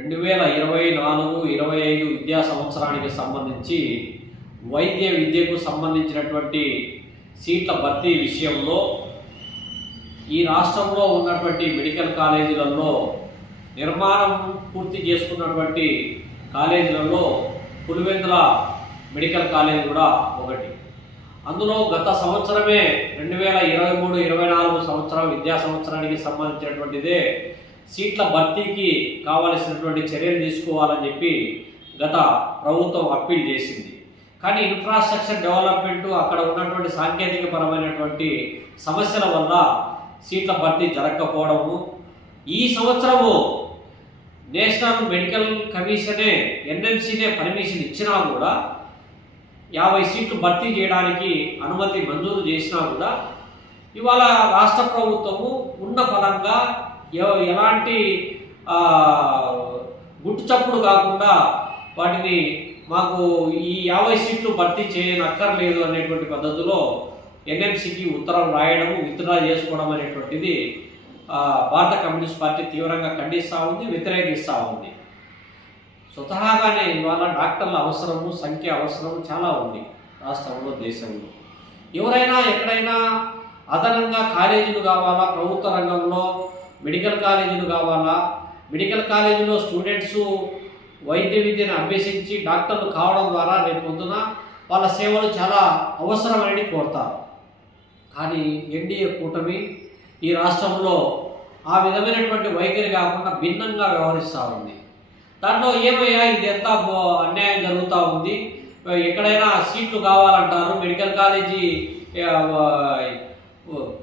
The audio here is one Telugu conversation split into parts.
2024-25 విద్యా సంవత్సరానికి సంబంధించి వైద్య విద్యకు సంబంధించినటువంటి సీట్ల భర్తీ విషయంలో ఈ రాష్ట్రంలో ఉన్నటువంటి మెడికల్ కాలేజీలలో నిర్మాణం పూర్తి చేసుకున్నటువంటి కాలేజీలలో పులివెందుల మెడికల్ కాలేజీ కూడా ఒకటి. అందులో గత సంవత్సరమే 2023-24 సంవత్సరం విద్యా సంవత్సరానికి సంబంధించినటువంటిదే సీట్ల భర్తీకి కావలసినటువంటి చర్యలు తీసుకోవాలని చెప్పి గత ప్రభుత్వం అప్పీల్ చేసింది. కానీ ఇన్ఫ్రాస్ట్రక్చర్ డెవలప్మెంట్, అక్కడ ఉన్నటువంటి సాంకేతిక పరమైనటువంటి సమస్యల వల్ల సీట్ల భర్తీ జరగకపోవడము, ఈ సంవత్సరము నేషనల్ మెడికల్ కమిషనే ఎన్ఎంసీనే పర్మిషన్ ఇచ్చినా కూడా 50 సీట్లు భర్తీ చేయడానికి అనుమతి మంజూరు చేసినా కూడా ఇవాళ రాష్ట్ర ప్రభుత్వము ఉన్న బలంగా ఎలాంటి గుట్టు చప్పుడు కాకుండా వాటిని మాకు ఈ 50 సీట్లు భర్తీ చేయనక్కర్లేదు అనేటువంటి పద్ధతిలో ఎన్ఎంసీకి ఉత్తరం రాయడము, విత్డ్రా చేసుకోవడం అనేటువంటిది భారత కమ్యూనిస్ట్ పార్టీ తీవ్రంగా ఖండిస్తూ ఉంది, వ్యతిరేకిస్తూ ఉంది. స్వతహాగానే ఇవాళ డాక్టర్ల అవసరము, సంఖ్య అవసరము చాలా ఉంది రాష్ట్రంలో, దేశంలో. ఎవరైనా ఎక్కడైనా అదనంగా కాలేజీలు కావాలా, ప్రభుత్వ రంగంలో మెడికల్ కాలేజీలు కావాలా, మెడికల్ కాలేజీలో స్టూడెంట్స్ వైద్య విద్యను అభ్యసించి డాక్టర్లు కావడం ద్వారా రేపు పొద్దున వాళ్ళ సేవలు చాలా అవసరమని కోరుతారు. కానీ ఎన్డీఏ కూటమి ఈ రాష్ట్రంలో ఆ విధమైనటువంటి వైఖరి కాకుండా భిన్నంగా వ్యవహరిస్తూ ఉంది. దాంట్లో ఏమయ్యా ఇది ఎంత అన్యాయం జరుగుతూ ఉంది, ఎక్కడైనా సీట్లు కావాలంటారు, మెడికల్ కాలేజీ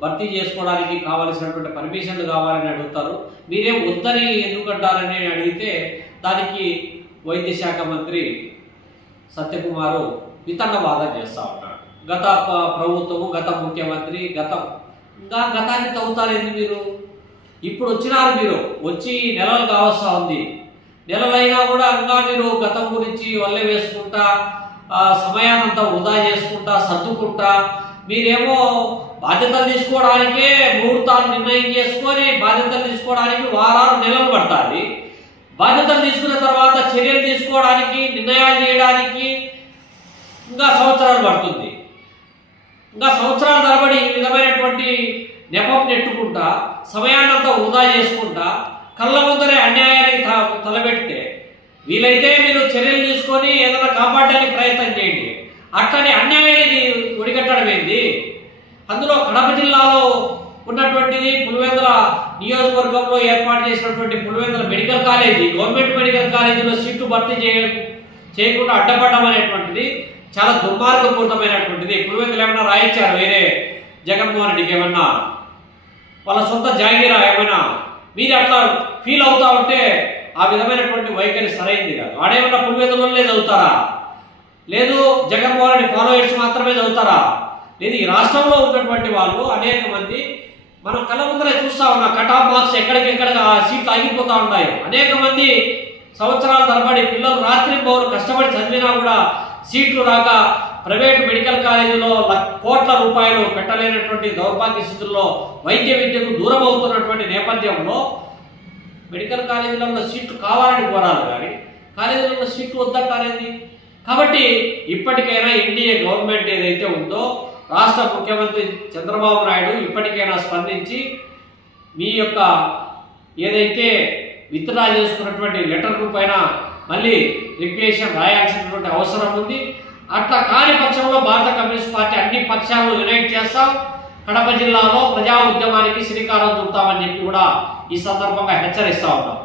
భర్తీ చేసుకోవడానికి కావలసినటువంటి పర్మిషన్లు కావాలని అడుగుతారు, మీరేం వద్దని ఎందుకంటారని అడిగితే దానికి వైద్య శాఖ మంత్రి సత్యకుమారు వితండవాదం చేస్తూ ఉన్నాడు. గత ప్రభుత్వము, గత ముఖ్యమంత్రి, గతాన్ని తవ్వుతారేంది మీరు? ఇప్పుడు వచ్చినారు, మీరు వచ్చి నెలలు కావస్తా ఉంది, నెలలైనా కూడా ఇంకా మీరు గతం గురించి వల్లే వేసుకుంటా, సమయానంతా వృధా చేసుకుంటా, సర్దుకుంటా, మీరేమో బాధ్యతలు తీసుకోవడానికే ముహూర్తాలు నిర్ణయం చేసుకొని బాధ్యతలు తీసుకోవడానికి వారాలు నెలలు పడుతుంది. బాధ్యతలు తీసుకున్న తర్వాత చర్యలు తీసుకోవడానికి, నిర్ణయాలు చేయడానికి ఇంకా సంవత్సరాలు పడుతుంది. ఇంకా సంవత్సరాల తరబడి ఈ విధమైనటువంటి నెపం నెట్టుకుంటా, సమయాన్నంతా వృధా చేసుకుంటా, కళ్ళ ముందరే అన్యాయానికి తలబెడితే వీలైతే మీరు చర్యలు తీసుకొని ఏదైనా కాపాడడానికి ప్రయత్నం చేయండి. అట్లని అన్యాయానికి ఒడిగట్టడం ఏంది? అందులో కడప జిల్లాలో ఉన్నటువంటిది పులివెందుల నియోజకవర్గంలో ఏర్పాటు చేసినటువంటి Pulivendula medical college, government medical కాలేజీలో సీట్లు భర్తీ చేయకుండా అడ్డపడడం అనేటువంటిది చాలా దుర్మార్గపూరితమైనటువంటిది. పులివెందులు ఏమన్నా రాయించారు వేరే జగన్మోహన్ రెడ్డికి? ఏమన్నా వాళ్ళ సొంత జాగీరా ఏమైనా? మీరు అట్లా ఫీల్ అవుతా ఉంటే ఆ విధమైనటువంటి వైఖరి సరైంది కాదు. వాడేమన్నా పులివెందులనే చదువుతారా? లేదు జగన్మోహన్ రెడ్డి ఫాలోయర్స్ మాత్రమే చదువుతారా? లేదు ఈ రాష్ట్రంలో ఉన్నటువంటి వాళ్ళు అనేక మంది మనం కళ్ళ ముందరే చూస్తూ ఉన్నాం. కట్ ఆఫ్ మార్క్స్ ఎక్కడికెక్కడ సీట్లు ఆగిపోతూ ఉన్నాయి. అనేక మంది సంవత్సరాల తరబడి పిల్లలు రాత్రి పౌరు కష్టపడి చదివినా కూడా సీట్లు రాక ప్రైవేట్ మెడికల్ కాలేజీలో కోట్ల రూపాయలు పెట్టలేనటువంటి దౌర్భాగ్య స్థితుల్లో వైద్య విద్యకు దూరం అవుతున్నటువంటి నేపథ్యంలో మెడికల్ కాలేజీలలో సీట్లు కావాలని కోరాలి, కానీ కాలేజీలలో సీట్లు వద్దంటారేంది? కాబట్టి ఇప్పటికైనా ఎన్డీఏ గవర్నమెంట్ ఏదైతే ఉందో, రాష్ట్ర ముఖ్యమంత్రి చంద్రబాబు నాయుడు ఇప్పటికైనా స్పందించి మీ యొక్క ఏదైతే విత్డ్రా చేసుకున్నటువంటి లెటర్ పైన మళ్ళీ రిక్వెషన్ రాయాల్సినటువంటి అవసరం ఉంది. అట్లా కాని పక్షంలో భారత కమ్యూనిస్ట్ పార్టీ అన్ని పక్షాలను యునైట్ చేస్తాం, కడప జిల్లాలో ప్రజా ఉద్యమానికి శ్రీకారం చుడతామని చెప్పి కూడా ఈ సందర్భంగా హెచ్చరిస్తా ఉన్నాం.